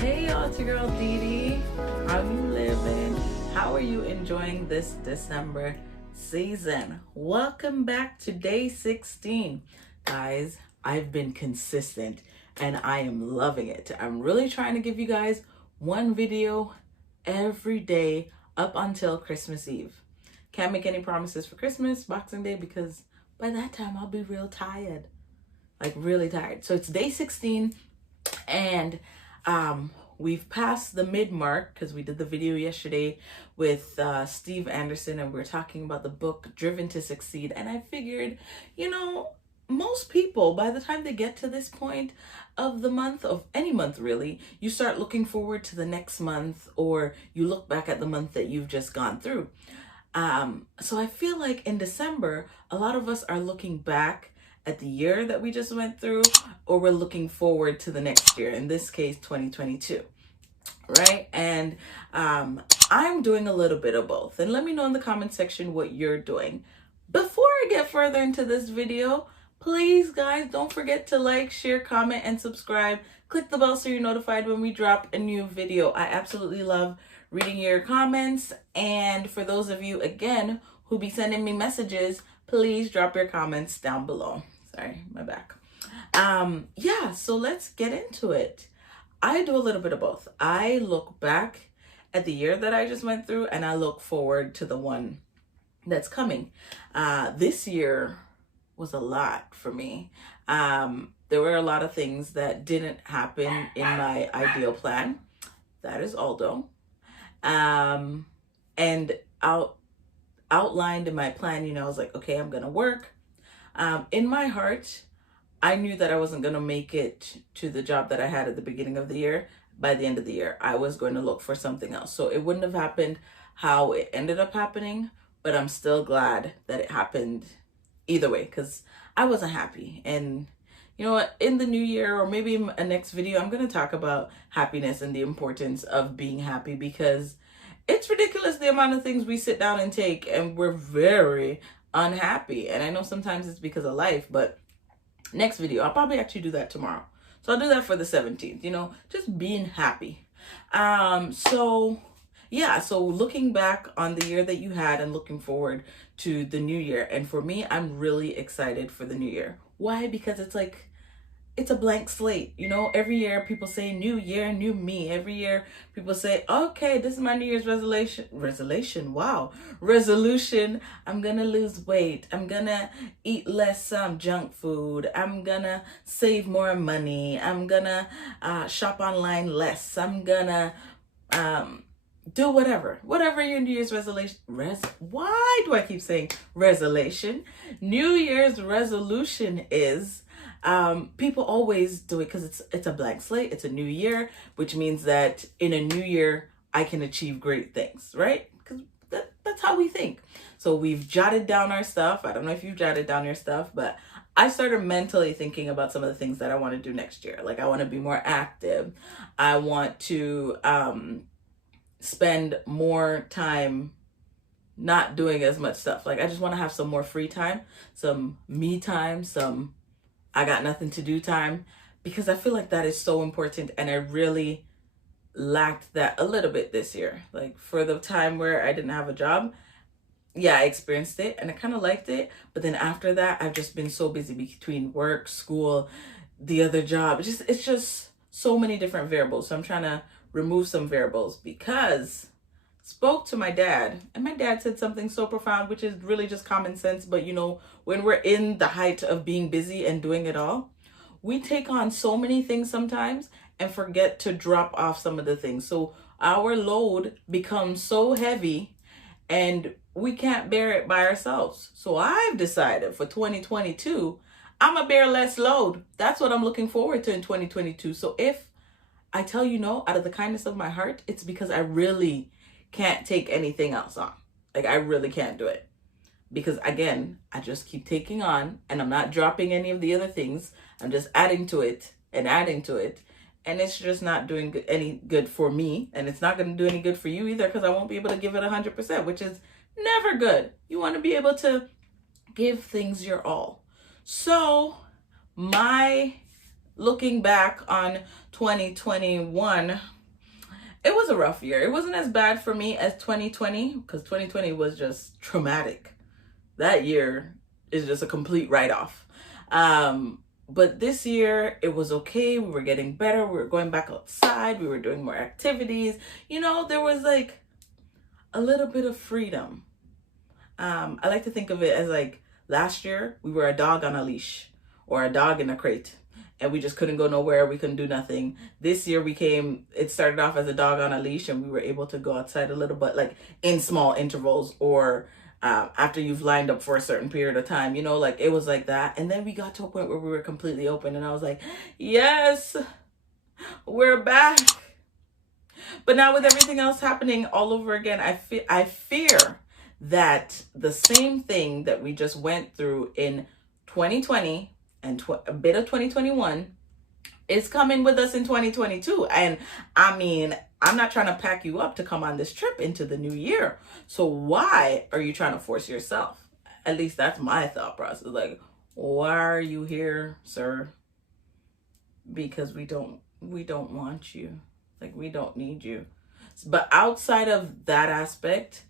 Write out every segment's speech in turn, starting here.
Hey y'all, it's your girl Dee Dee. How you living? How are you enjoying this December season? Welcome back to day 16. Guys, I've been consistent and I am loving it. I'm really trying to give you guys one video every day up until Christmas Eve. Can't make any promises for Christmas, Boxing Day, because by that time I'll be real tired. Like really tired. So it's day 16 and we've passed the mid mark because we did the video yesterday with Steve Anderson and we're talking about the book Driven to Succeed. And I figured, most people, by the time they get to this point of the month, of any month really, you start looking forward to the next month, or you look back at the month that you've just gone through. So I feel like in December, a lot of us are looking back at the year that we just went through, or we're looking forward to the next year, in this case 2022, right? And I'm doing a little bit of both, and let me know in the comment section what you're doing. Before I get further into this video, please guys, don't forget to like, share, comment, and subscribe. Click the bell so you're notified when we drop a new video. I absolutely love reading your comments, and for those of you again who be sending me messages, please drop your comments down below. Sorry, my back. Yeah, so let's get into it. I do a little bit of both. I look back at the year that I just went through, and I look forward to the one that's coming. This year was a lot for me. There were a lot of things that didn't happen in my ideal plan. That is Aldo. And outlined in my plan, I was like, okay, I'm gonna work. In my heart, I knew that I wasn't gonna make it to the job that I had at the beginning of the year. By the end of the year, I was going to look for something else. So it wouldn't have happened how it ended up happening, but I'm still glad that it happened either way, because I wasn't happy. And you know what, in the new year, or maybe in a next video, I'm gonna talk about happiness and the importance of being happy, because it's ridiculous the amount of things we sit down and take and we're very unhappy. And I know sometimes it's because of life, but next video, I'll probably actually do that tomorrow. So I'll do that for the 17th, just being happy. So looking back on the year that you had and looking forward to the new year. And for me, I'm really excited for the new year. Why? Because it's a blank slate. Every year people say new year, new me. Every year people say, okay, this is my New Year's resolution. I'm gonna lose weight. I'm gonna eat less junk food. I'm gonna save more money. I'm gonna shop online less. I'm gonna do whatever your New Year's resolution. Why do I keep saying resolution? New Year's resolution is. People always do it because it's a blank slate. It's a new year, which means that in a new year, I can achieve great things, right? Because that's how we think. So we've jotted down our stuff. I don't know if you've jotted down your stuff, but I started mentally thinking about some of the things that I want to do next year. Like I want to be more active. I want to spend more time not doing as much stuff. Like I just want to have some more free time, some me time, some I got nothing to do time, because I feel like that is so important. And I really lacked that a little bit this year. Like for the time where I didn't have a job, yeah, I experienced it and I kind of liked it. But then after that, I've just been so busy between work, school, the other job. It's just so many different variables. So I'm trying to remove some variables, because spoke to my dad, and my dad said something so profound, which is really just common sense. But when we're in the height of being busy and doing it all, we take on so many things sometimes and forget to drop off some of the things. So our load becomes so heavy and we can't bear it by ourselves. So I've decided for 2022, I'm gonna bear less load. That's what I'm looking forward to in 2022. So if I tell you no, out of the kindness of my heart, it's because I really can't take anything else on. Like I really can't do it, because again, I just keep taking on, and I'm not dropping any of the other things. I'm just adding to it, and it's just not doing any good for me, and it's not going to do any good for you either, because I won't be able to give it 100%, which is never good. You want to be able to give things your all. So my looking back on 2021, it was a rough year. It wasn't as bad for me as 2020 because 2020 was just traumatic. That year is just a complete write-off. But this year it was okay. We were getting better. We were going back outside. We were doing more activities. You know, there was like a little bit of freedom. I like to think of it as like last year we were a dog on a leash or a dog in a crate, and we just couldn't go nowhere. We couldn't do nothing. This year it started off as a dog on a leash, and we were able to go outside a little bit, like in small intervals, or after you've lined up for a certain period of time, you know, like it was like that. And then we got to a point where we were completely open, and I was like, yes, we're back. But now with everything else happening all over again, I fear that the same thing that we just went through in 2020 and a bit of 2021 is coming with us in 2022. And I mean, I'm not trying to pack you up to come on this trip into the new year. So why are you trying to force yourself? At least that's my thought process. Like, why are you here, sir? Because we don't want you. Like, we don't need you. But outside of that aspect,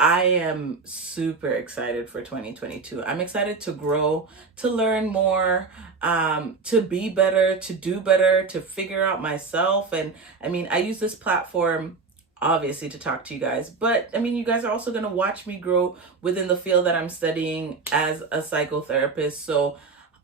I am super excited for 2022. I'm excited to grow, to learn more, to be better, to do better, to figure out myself. And I mean, I use this platform obviously to talk to you guys, but I mean, you guys are also going to watch me grow within the field that I'm studying as a psychotherapist. So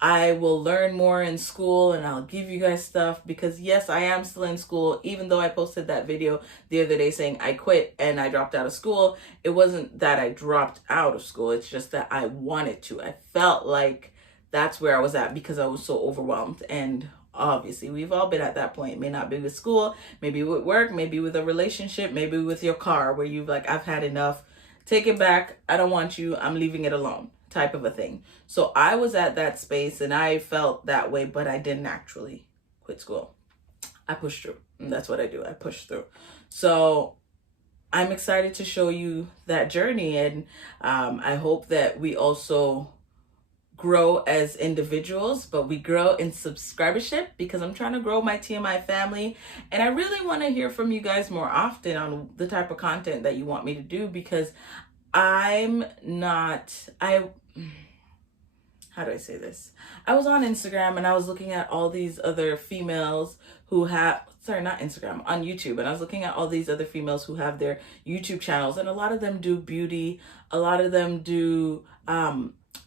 I will learn more in school, and I'll give you guys stuff, because yes, I am still in school. Even though I posted that video the other day saying I quit and I dropped out of school, it wasn't that I dropped out of school. It's just that I wanted to. I felt like that's where I was at because I was so overwhelmed. And obviously we've all been at that point. It may not be with school, maybe with work, maybe with a relationship, maybe with your car, where you've like, I've had enough. Take it back. I don't want you. I'm leaving it alone, type of a thing. So I was at that space and I felt that way, but I didn't actually quit school. I pushed through, and that's what I do. I push through. So I'm excited to show you that journey, and I hope that we also grow as individuals, but we grow in subscribership, because I'm trying to grow my TMI family, and I really want to hear from you guys more often on the type of content that you want me to do, because how do I say this? I was on Instagram and I was looking at all these other females who have, not Instagram, on YouTube. And I was looking at all these other females who have their YouTube channels, and a lot of them do beauty. A lot of them do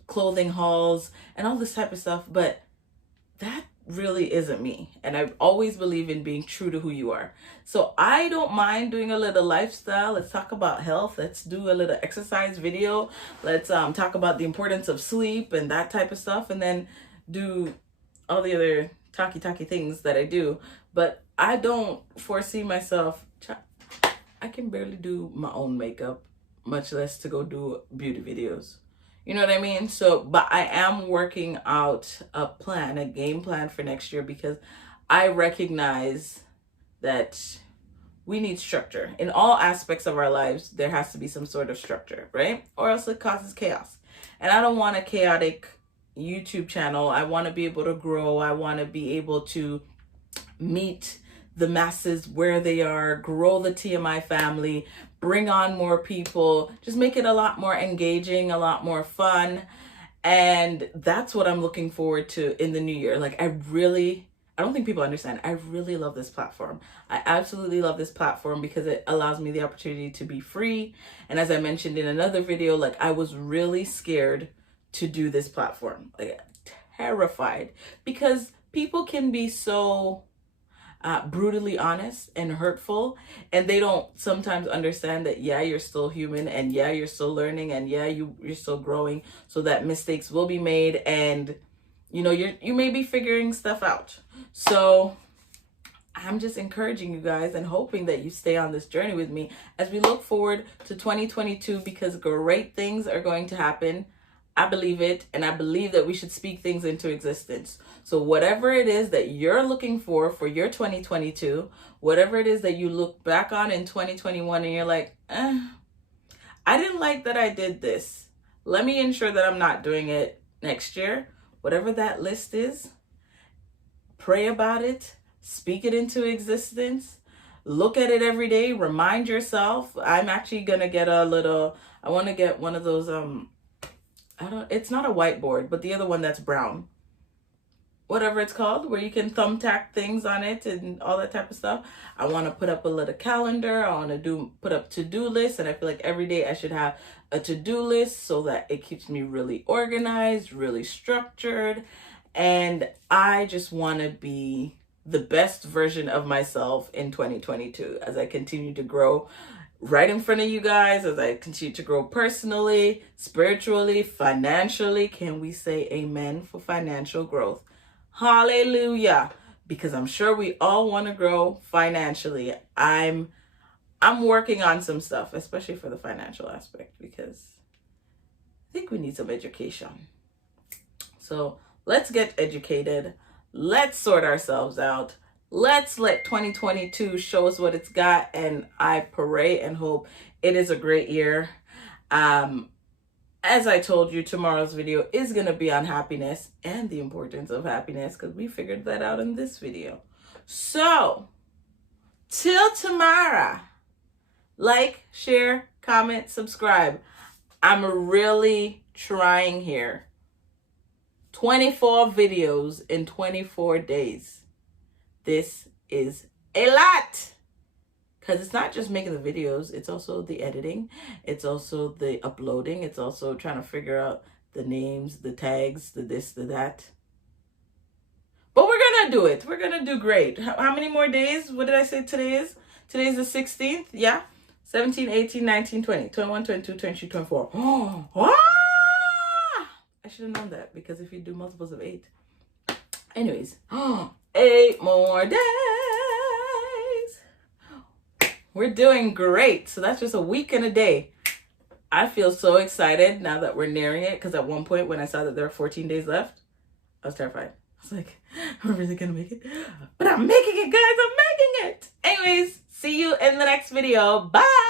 clothing hauls and all this type of stuff. But that really isn't me. And I always believe in being true to who you are. So I don't mind doing a little lifestyle. Let's talk about health. Let's do a little exercise video. Let's talk about the importance of sleep and that type of stuff, and then do all the other talky things that I do. But I don't foresee myself, I can barely do my own makeup, much less to go do beauty videos. You know what I mean? So, but I am working out a plan, a game plan for next year, because I recognize that we need structure. In all aspects of our lives, there has to be some sort of structure, right? Or else it causes chaos. And I don't want a chaotic YouTube channel. I want to be able to grow. I want to be able to meet the masses where they are, grow the TMI family, bring on more people, just make it a lot more engaging, a lot more fun. And that's what I'm looking forward to in the new year. Like, I don't think people understand. I really love this platform. I absolutely love this platform because it allows me the opportunity to be free. And as I mentioned in another video, like, I was really scared to do this platform, like terrified, because people can be so brutally honest and hurtful, and they don't sometimes understand that, yeah, you're still human, and yeah, you're still learning, and yeah, you're still growing, so that mistakes will be made, and you know, you may be figuring stuff out. So I'm just encouraging you guys and hoping that you stay on this journey with me as we look forward to 2022, because great things are going to happen. I believe it, and I believe that we should speak things into existence. So whatever it is that you're looking for your 2022, whatever it is that you look back on in 2021 and you're like, I didn't like that I did this. Let me ensure that I'm not doing it next year. Whatever that list is, pray about it, speak it into existence, look at it every day, remind yourself. I'm actually gonna get I want to get one of those, it's not a whiteboard, but the other one that's brown, whatever it's called, where you can thumbtack things on it and all that type of stuff. I want to put up a little calendar. I want to put up to-do lists, and I feel like every day I should have a to-do list so that it keeps me really organized, really structured, and I just want to be the best version of myself in 2022 as I continue to grow right in front of you guys, as I continue to grow personally, spiritually, financially. Can we say amen for financial growth? Hallelujah. Because I'm sure we all want to grow financially. I'm working on some stuff, especially for the financial aspect, because I think we need some education. So let's get educated. Let's sort ourselves out. Let's let 2022 show us what it's got. And I pray and hope it is a great year. As I told you, tomorrow's video is going to be on happiness and the importance of happiness, because we figured that out in this video. So, till tomorrow, like, share, comment, subscribe. I'm really trying here. 24 videos in 24 days. This is a lot. Because it's not just making the videos, it's also the editing, it's also the uploading, it's also trying to figure out the names, the tags, the this, the that. But we're going to do it. We're going to do great. How many more days? What did I say today is? Today is the 16th. Yeah. 17, 18, 19, 20, 21, 22, 23, 24. Oh, I should have known that, because if you do multiples of 8. Anyways, 8 more days. We're doing great. So that's just a week and a day. I feel so excited now that we're nearing it, because at one point when I saw that there were 14 days left, I was terrified. I was like, am I really going to make it? But I'm making it, guys. I'm making it. Anyways, see you in the next video. Bye.